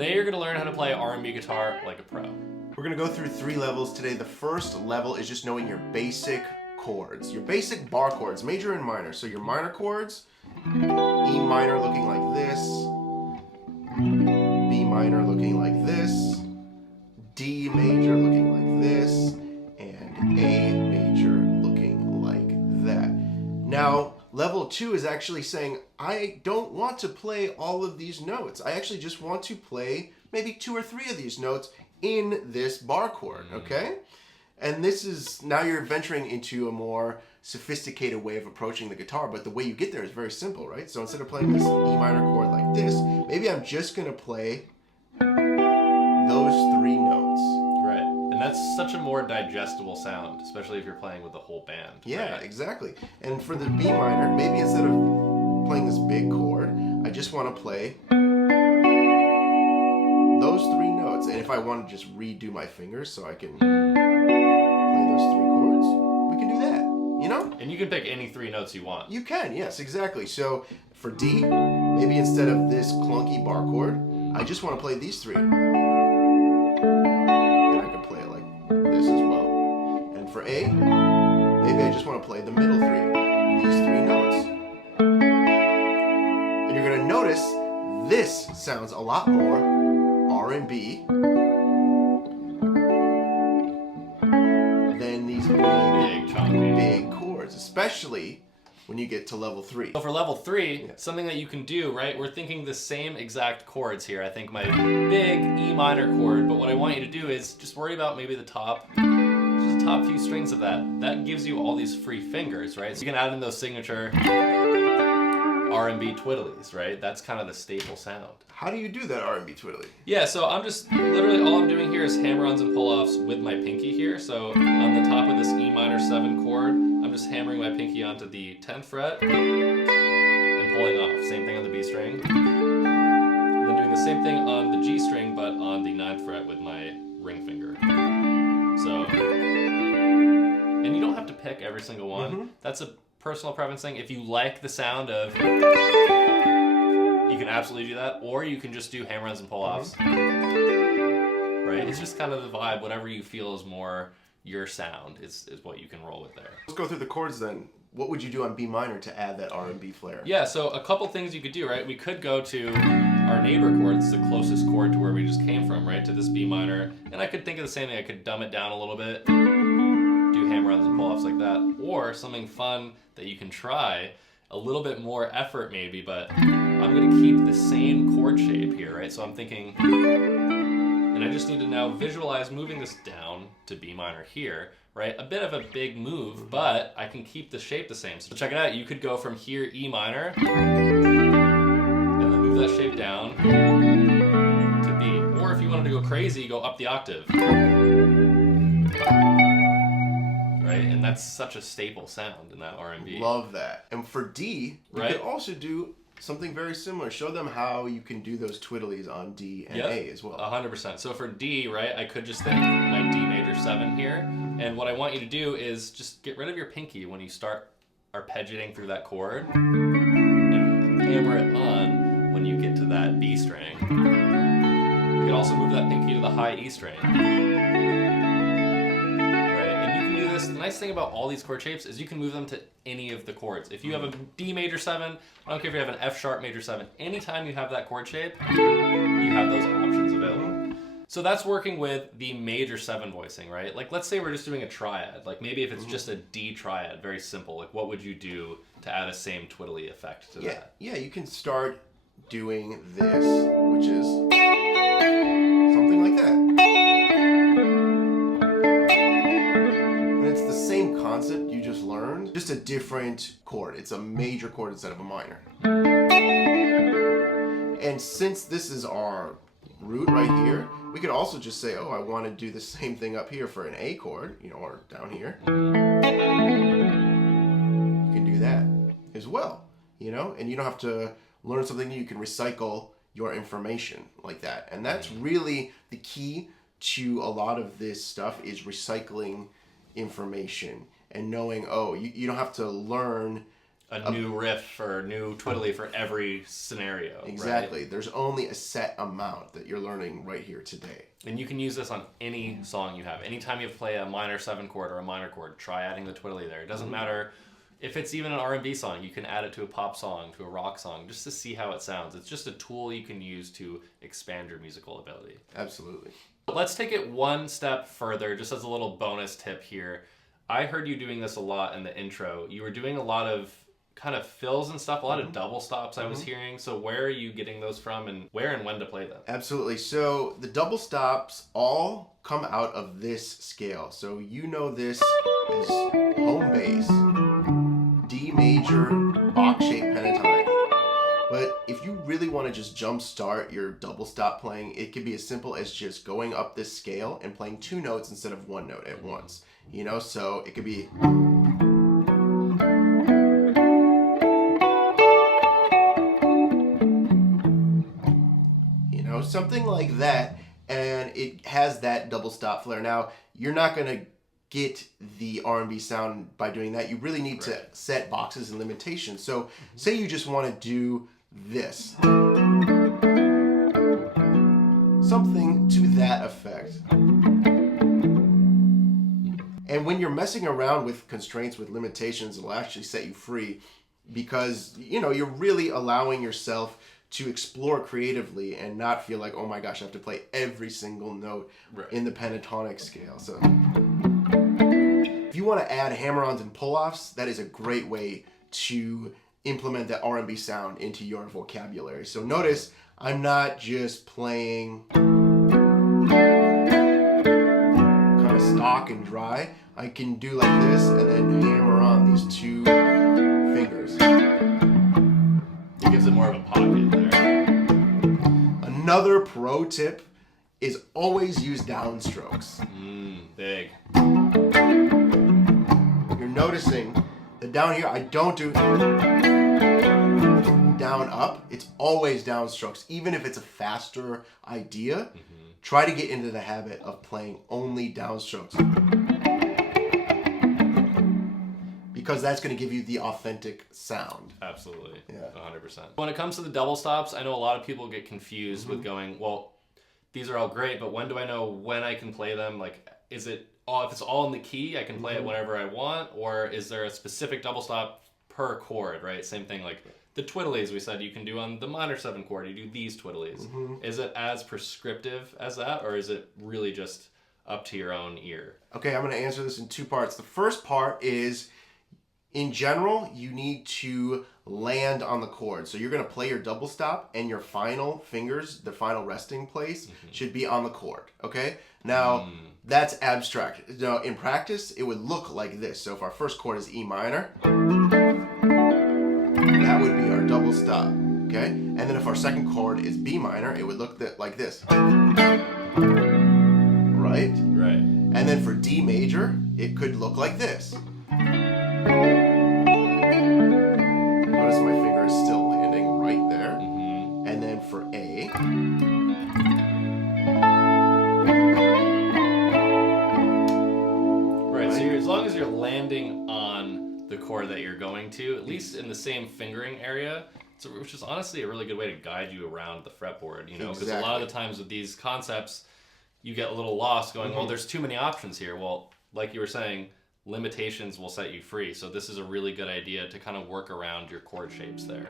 Today you're going to learn how to play R&B guitar like a pro. We're going to go through 3 levels today. The first level is just knowing your basic chords, your basic bar chords, major and minor. So your minor chords, E minor looking like this, B minor looking like this, D major looking like this, and A major looking like that. Now, level 2 is actually saying, I don't want to play all of these notes. I actually just want to play maybe 2 or 3 of these notes in this bar chord, okay? And this is, now you're venturing into a more sophisticated way of approaching the guitar, but the way you get there is very simple, right? So instead of playing this E minor chord like this, maybe I'm just gonna play those 3 notes. Right, and that's such a more digestible sound, especially if you're playing with the whole band. Yeah, right? exactly. And for the B minor, maybe instead of playing this big chord, I just want to play those 3 notes. And if I want to just redo my fingers so I can play those 3 chords, we can do that, you know? And you can pick any 3 notes you want. You can, yes, exactly. So for D, maybe instead of this clunky bar chord, I just want to play these 3. And I can play it like this as well. And for A, maybe I just want to play the middle 3, these 3 notes. And you're going to notice this sounds a lot more R&B than these big chords, especially when you get to level 3. So for level 3, something that you can do, right? We're thinking the same exact chords here. I think my big E minor chord, but what I want you to do is just worry about maybe the top few strings of that. That gives you all these free fingers, right? So you can add in those signature R&B twiddlies, right? That's kind of the staple sound. How do you do that R&B twiddly? Yeah, so I'm just, literally all I'm doing here is hammer-ons and pull-offs with my pinky here. So on the top of this E minor 7 chord, I'm just hammering my pinky onto the 10th fret and pulling off. Same thing on the B string. And then doing the same thing on the G string, but on the 9th fret with my ring finger. So, and you don't have to pick every single one. That's a personal preference thing. If you like the sound of, you can absolutely do that, or you can just do hammer-ons and pull-offs. Right? It's just kind of the vibe. Whatever you feel is more your sound is what you can roll with there. Let's go through the chords then. What would you do on B minor to add that R&B flair? Yeah, so a couple things you could do, right? We could go to our neighbor chord. It's the closest chord to where we just came from, right? To this B minor. And I could think of the same thing. I could dumb it down a little bit, do hammer-ons and pull-offs like that. Or something fun that you can try, a little bit more effort maybe, but I'm going to keep the same chord shape here, right? So I'm thinking, and I just need to now visualize moving this down to B minor here, right? A bit of a big move, but I can keep the shape the same. So check it out. You could go from here, E minor, and then move that shape down to B. Or if you wanted to go crazy, go up the octave. Right? And that's such a staple sound in that R&B. Love that. And for D, you Right? could also do something very similar. Show them how you can do those twiddlies on D and A as well. 100%. So for D, right, I could just think my D major 7 here. And what I want you to do is just get rid of your pinky when you start arpeggiating through that chord and hammer it on when you get to that B string. You can also move that pinky to the high E string. The nice thing about all these chord shapes is you can move them to any of the chords. If you have a D major 7, I don't care if you have an F sharp major 7, anytime you have that chord shape, you have those options available. So that's working with the major 7 voicing, right? Like let's say we're just doing a triad. Like maybe if it's just a D triad, very simple. Like what would you do to add a same twiddly effect to that? Yeah, you can start doing this, which is something like that. It's the same concept you just learned, just a different chord. It's a major chord instead of a minor. And since this is our root right here, we could also just say, oh, I want to do the same thing up here for an A chord, you know, or down here. You can do that as well, you know, and you don't have to learn something new. You can recycle your information like that. And that's really the key to a lot of this stuff, is recycling information and knowing, oh, you don't have to learn a new riff or new twiddly for every scenario. Exactly. Right? There's only a set amount that you're learning right here today. And you can use this on any song you have. Anytime you play a minor 7 chord or a minor chord, try adding the twiddly there. It doesn't matter if it's even an R&B song. You can add it to a pop song, to a rock song, just to see how it sounds. It's just a tool you can use to expand your musical ability. Absolutely. Let's take it one step further, just as a little bonus tip here. I heard you doing this a lot in the intro. You were doing a lot of kind of fills and stuff, a lot of double stops I was hearing. So where are you getting those from, and where and when to play them? Absolutely. So the double stops all come out of this scale. So you know this is home bass, D major, box-shaped pentatonic. But if you really want to just jumpstart your double stop playing, it could be as simple as just going up this scale and playing 2 notes instead of 1 note at once. You know, so it could be... something like that, and it has that double stop flair. Now, you're not going to get the R&B sound by doing that. You really need to set boxes and limitations. So, say you just want to do this. Something to that effect. And when you're messing around with constraints, with limitations, it'll actually set you free, because, you know, you're really allowing yourself to explore creatively and not feel like, oh my gosh, I have to play every single note in the pentatonic scale. So if you want to add hammer-ons and pull-offs, that is a great way to implement that R&B sound into your vocabulary. So notice I'm not just playing kind of stock and dry. I can do like this and then hammer on these 2 fingers. It gives it more of a pocket there. Another pro tip is always use downstrokes. Big. You're noticing that down here I don't do down up. It's always downstrokes. Even if it's a faster idea, try to get into the habit of playing only downstrokes, because that's going to give you the authentic sound. Absolutely. Yeah. 100%. When it comes to the double stops, I know a lot of people get confused with going, well, these are all great, but when do I know when I can play them? Like, is it all, if it's all in the key, I can play it whenever I want, or is there a specific double stop per chord, right? Same thing, like the twiddlies we said you can do on the minor 7 chord, you do these twiddlies. Is it as prescriptive as that, or is it really just up to your own ear? Okay, I'm going to answer this in 2 parts. The first part is, in general, you need to land on the chord. So you're going to play your double stop, and your final fingers, the final resting place, should be on the chord. Okay? Now, that's abstract. Now, in practice, it would look like this. So if our first chord is E minor, that would be our double stop. Okay? And then if our second chord is B minor, it would look like this. Right? Right. And then for D major, it could look like this. Notice my finger is still landing right there. And then for A, right, so as long as you're landing on the chord that you're going to, at least in the same fingering area, which is honestly a really good way to guide you around the fretboard, you know, because a lot of the times with these concepts, you get a little lost going, well, there's too many options here. Well, like you were saying, limitations will set you free. So this is a really good idea to kind of work around your chord shapes there.